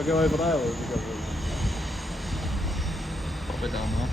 I'll go over there or we go over? Pop it down there.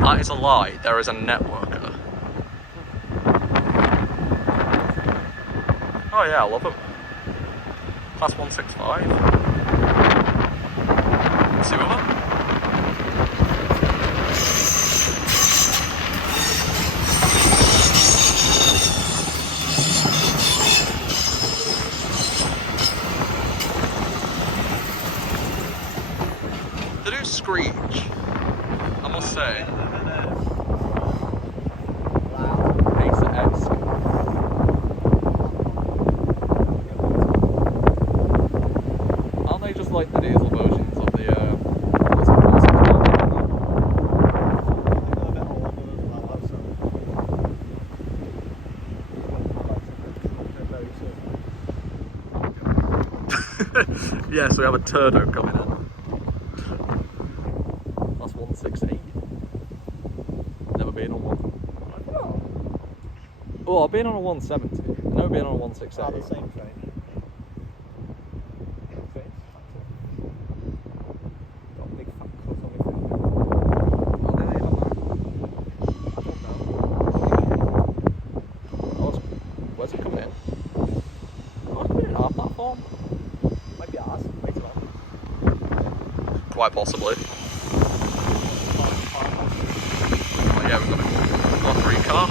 That is a lie, there is a networker. Oh yeah, I love them. Class 165. Two of them. They do screech, I must say. Like the diesel versions of the yeah, so we have a turdo coming in. That's 168. Never been on one. Oh, I've been on a 170. I've never been on a 168. Oh, the same train. Where's it coming in? Oh, it's coming in our platform. Might be ours, way too long. Quite possibly. Oh yeah, we've got a free car.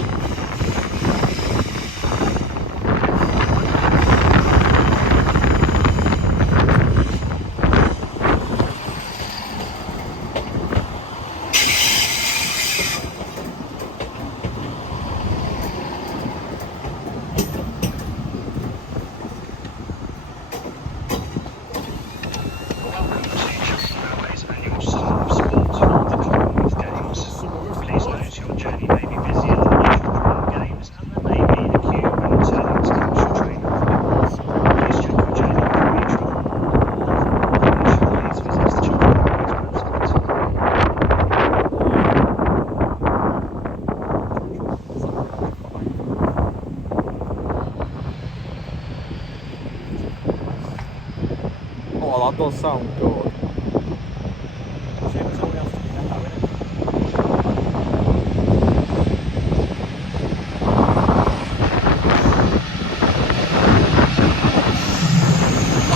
Oh, that does sound good.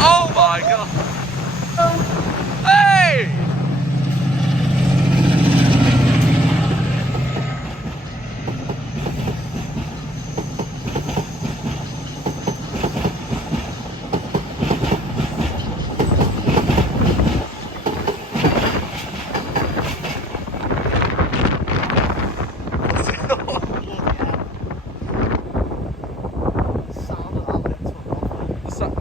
Oh my god! Hey!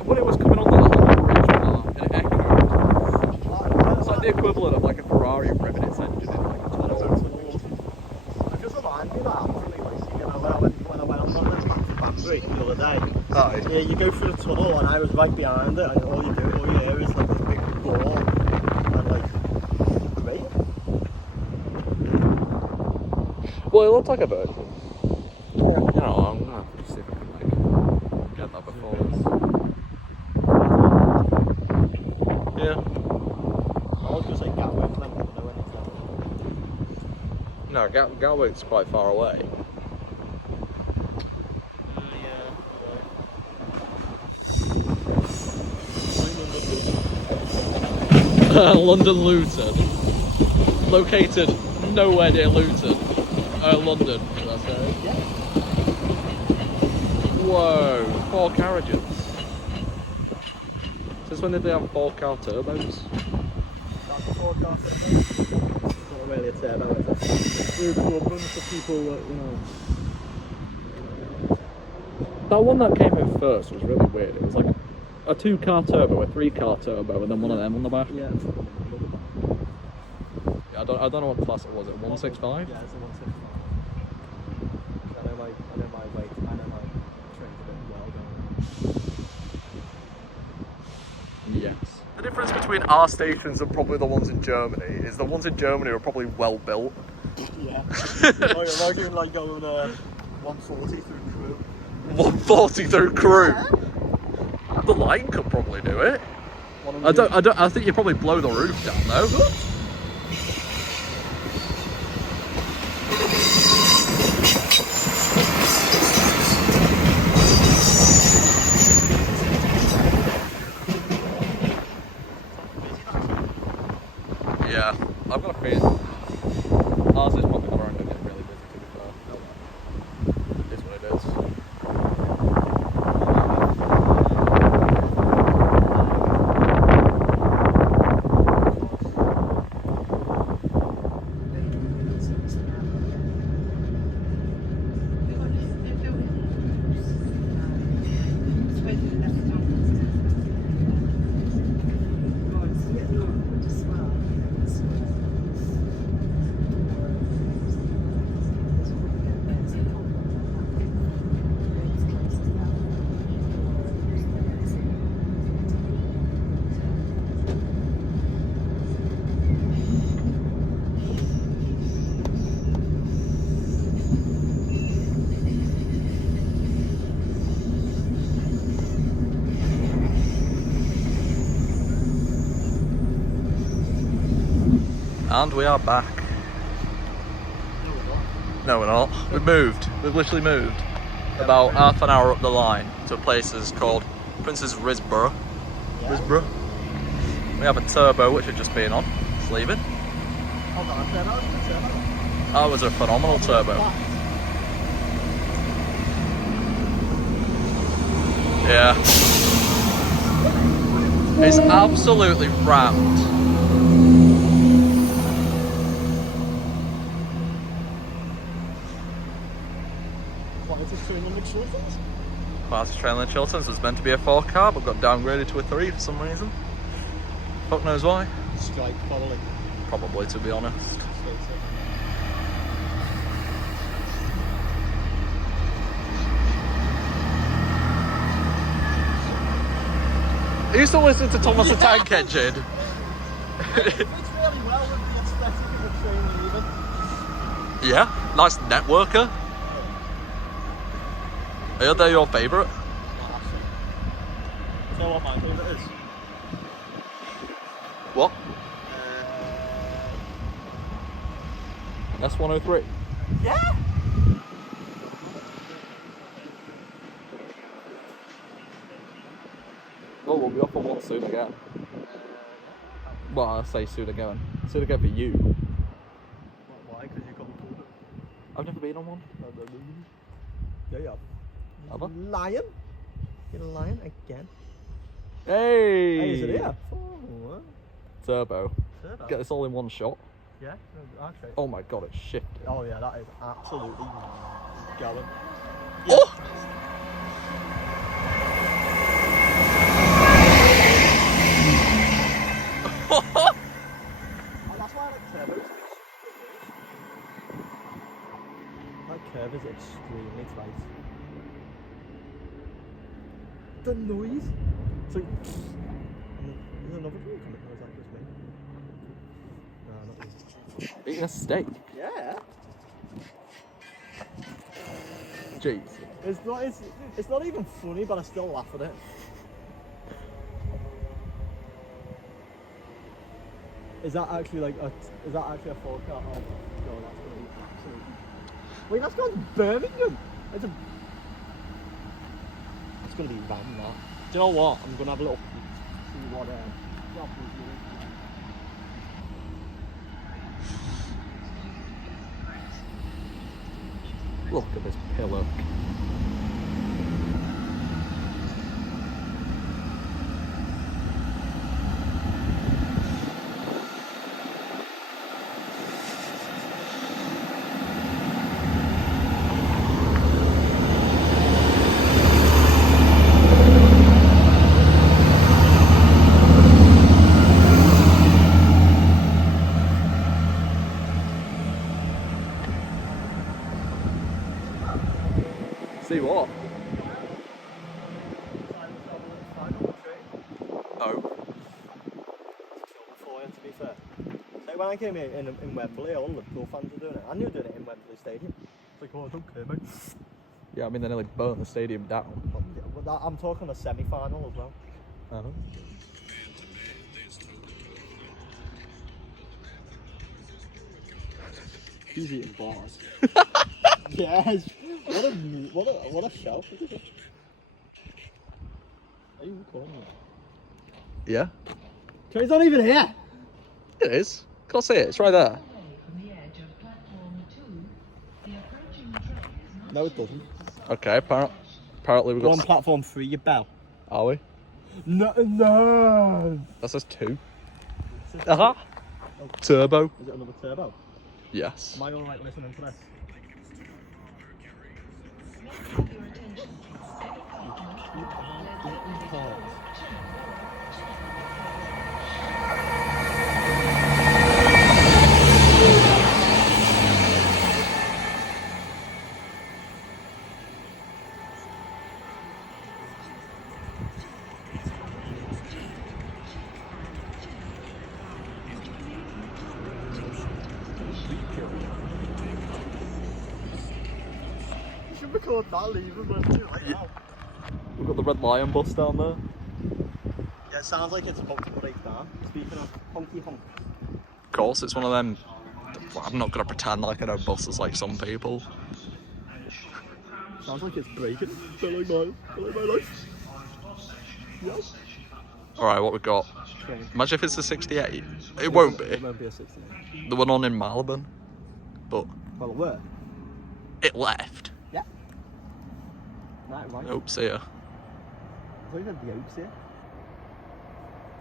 When it was coming on the little bridge and it echoed, it's like the equivalent of like a Ferrari revving its engine in like a tunnel. I just reminded me that actually, like, you know, when I went on the back to Banbury the other day. Aye. Yeah, you go through the tunnel and I was right behind it, and all you hear is like this big roar and like rain. Well, it looked like a bird. You know, I'm gonna see if I can like get that before this. Yeah. I was just like Gatwick, and I don't know when it's No, Gatwick's quite far away. London Luton. Located nowhere near Luton. London, should I say? Yeah. Whoa, 4 carriages. Since when did they have 4-car turbos? That's a forecast. It's not really a turbo, is it? Through Clubman for people that, you know. That one that came in first was really weird. It was like a 2-car turbo, a 3-car turbo, and then one of them on the back. Yeah. I don't know what class it was. It 165? Yeah, it's a 165. I know my weight. I know my train's a bit well done. Yes. The difference between our stations and probably the ones in Germany is the ones in Germany are probably well built. Yeah. Imagine like going 140 through Crewe. 140 through Crewe. The line could probably do it. I think you probably blow the roof down though. Yeah, I've got a feeling ours is probably going to get really busy, to be fair. It is what it is. And we are back. No, we're not. We've moved. We've literally moved. About half an hour up the line to a place that's called Prince's Risborough. Yeah. Risborough. We have a turbo which we've just been on. It's leaving. That was a phenomenal turbo. Yeah. It's absolutely rammed. Classic trailer in Chiltern was meant to be a 4-car but got downgraded to a 3 for some reason. Fuck knows why. Strike, probably. Probably, to be honest. I used to listen to Thomas the Tank Engine. It fits really well with the aesthetic of the train even. Yeah, nice networker. Are they your favourite? You know what my favourite is? What? S103. Yeah! Oh, we'll be off on one soon again. Well, I say soon again. Soon again for you. Why? Because you come to it. I've never been on one. Yeah, yeah. Have I? Lion? You're a lion again. Hey! Hey, is it here? Oh, Turbo. turbo. Get this all in one shot. Yeah, actually. Oh my god, it's shifted. Oh yeah, that is absolutely going. Oh! That's why I like turbos. That curve is extremely tight. The noise. It's like. Is there another one coming? Or is that just me? No, not me. Eating a steak. Yeah. Jeez. It's not even funny, but I still laugh at it. Is that actually like a 4-car? Oh, no, that's great. Wait, that's going to Birmingham. It's going to be random, that. Do you know what? I'm going to have a little peek. See what offers you. Look at this pillock. See what? Oh. For you, to be fair. Like when I came here in Wembley, all the Liverpool fans were doing it. I knew doing it in Wembley Stadium. It's like, oh, I don't care, mate. Yeah, I mean, they nearly burnt the stadium down. But I'm talking a semi-final as well. He's eating bars. Yes. What a shelf. Are you recording it? Yeah. Train's not even here. It is. Can't see it. It's right there. No, it doesn't. Okay. Apparently we've We're got. on platform 3, you bell. Are we? No. That says 2. Uh-huh. Turbo. Is it another turbo? Yes. Am I alright listening to this? You should record that leaving, but it's too late now. We've got the Red Lion bus down there. Yeah, it sounds like it's about to break down. Speaking of honky honk. Of course, it's one of them. Well, I'm not going to pretend like I know buses like some people. Sounds like it's breaking. Feel like my life. Yes. Alright, what we've got. Okay. Imagine if it's a 68. It won't be. It won't be a 68. The one on in Marylebone. But Well, it were. it left. Yeah. Right, right. Nope, see ya. I thought you had the Oaks here.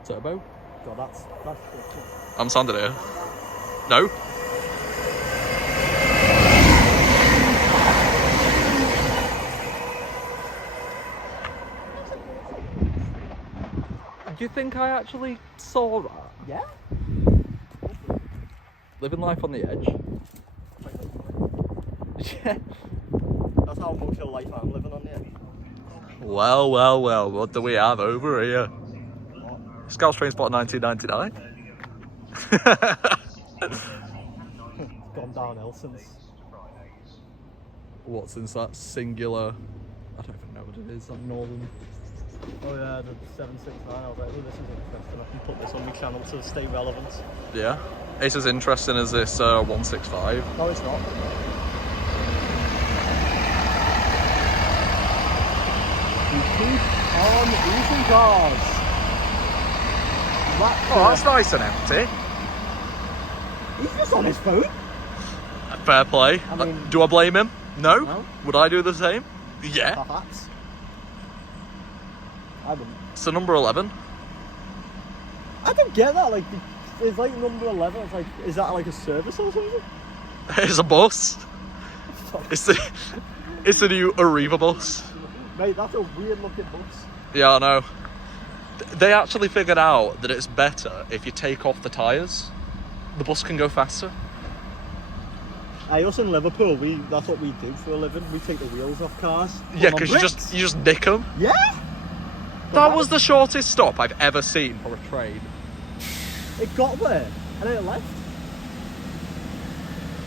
Turbo? God, that's shit. I'm standing here. No? Do you think I actually saw that? Yeah? Living life on the edge. Yeah. That's how much of life I'm living on here. Well, what do we have over here? Scouse Train Spot 1999. Gone downhill since. What, since that singular... I don't even know what it is, that northern... Oh yeah, the 769. I was like, oh, this is interesting. I can put this on my channel to stay relevant. Yeah. It's as interesting as this 165. No, it's not. We keep on using cars. Oh, that's nice and empty. He's just on his phone. Fair play. I mean, do I blame him? No. No. Would I do the same? Yeah. Perhaps. I wouldn't. So number 11. I don't get that. Like, it's like number 11. It's like, is that like a service or something? It's a bus. It's the new Arriva bus. Mate, that's a weird looking bus. Yeah, I know. They actually figured out that it's better if you take off the tyres. The bus can go faster. Us in Liverpool, that's what we do for a living. We take the wheels off cars. Yeah, because you just nick them. Yeah. That was the shortest stop I've ever seen for a train. It got there and then it left.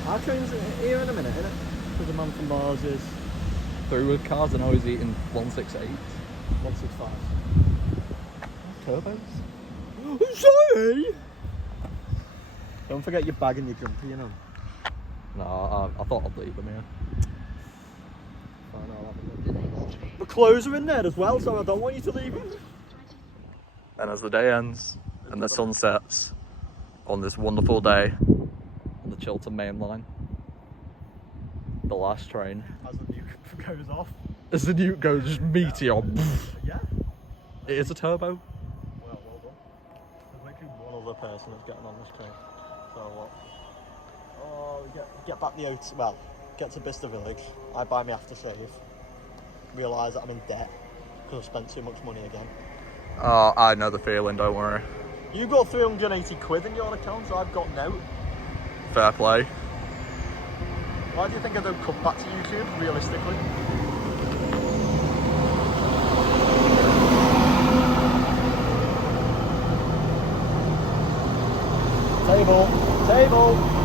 Our train's here in a minute, innit? Because the man from Mars is Through with cars and always eating 168. 165. Turbos? I'm sorry! Don't forget your bag and your jumper, you know. No, I thought I'd leave them here. Fine, I'll have a look. The clothes are in there as well, so I don't want you to leave them. And as the day ends and the sun sets on this wonderful day on the Chiltern main line, the last train. As the nuke goes off. As the nuke goes, just meteor. Yeah. It is a turbo. Well done. There's literally one other person that's getting on this train. So what? Oh, get back the out. Well, get to Bicester Village. I buy me aftershave. Realise that I'm in debt because I've spent too much money again. Oh, I know the feeling, don't worry. You got 380 quid in your account, so I've got no. Fair play. Why do you think I don't come back to YouTube, realistically? Table! Table!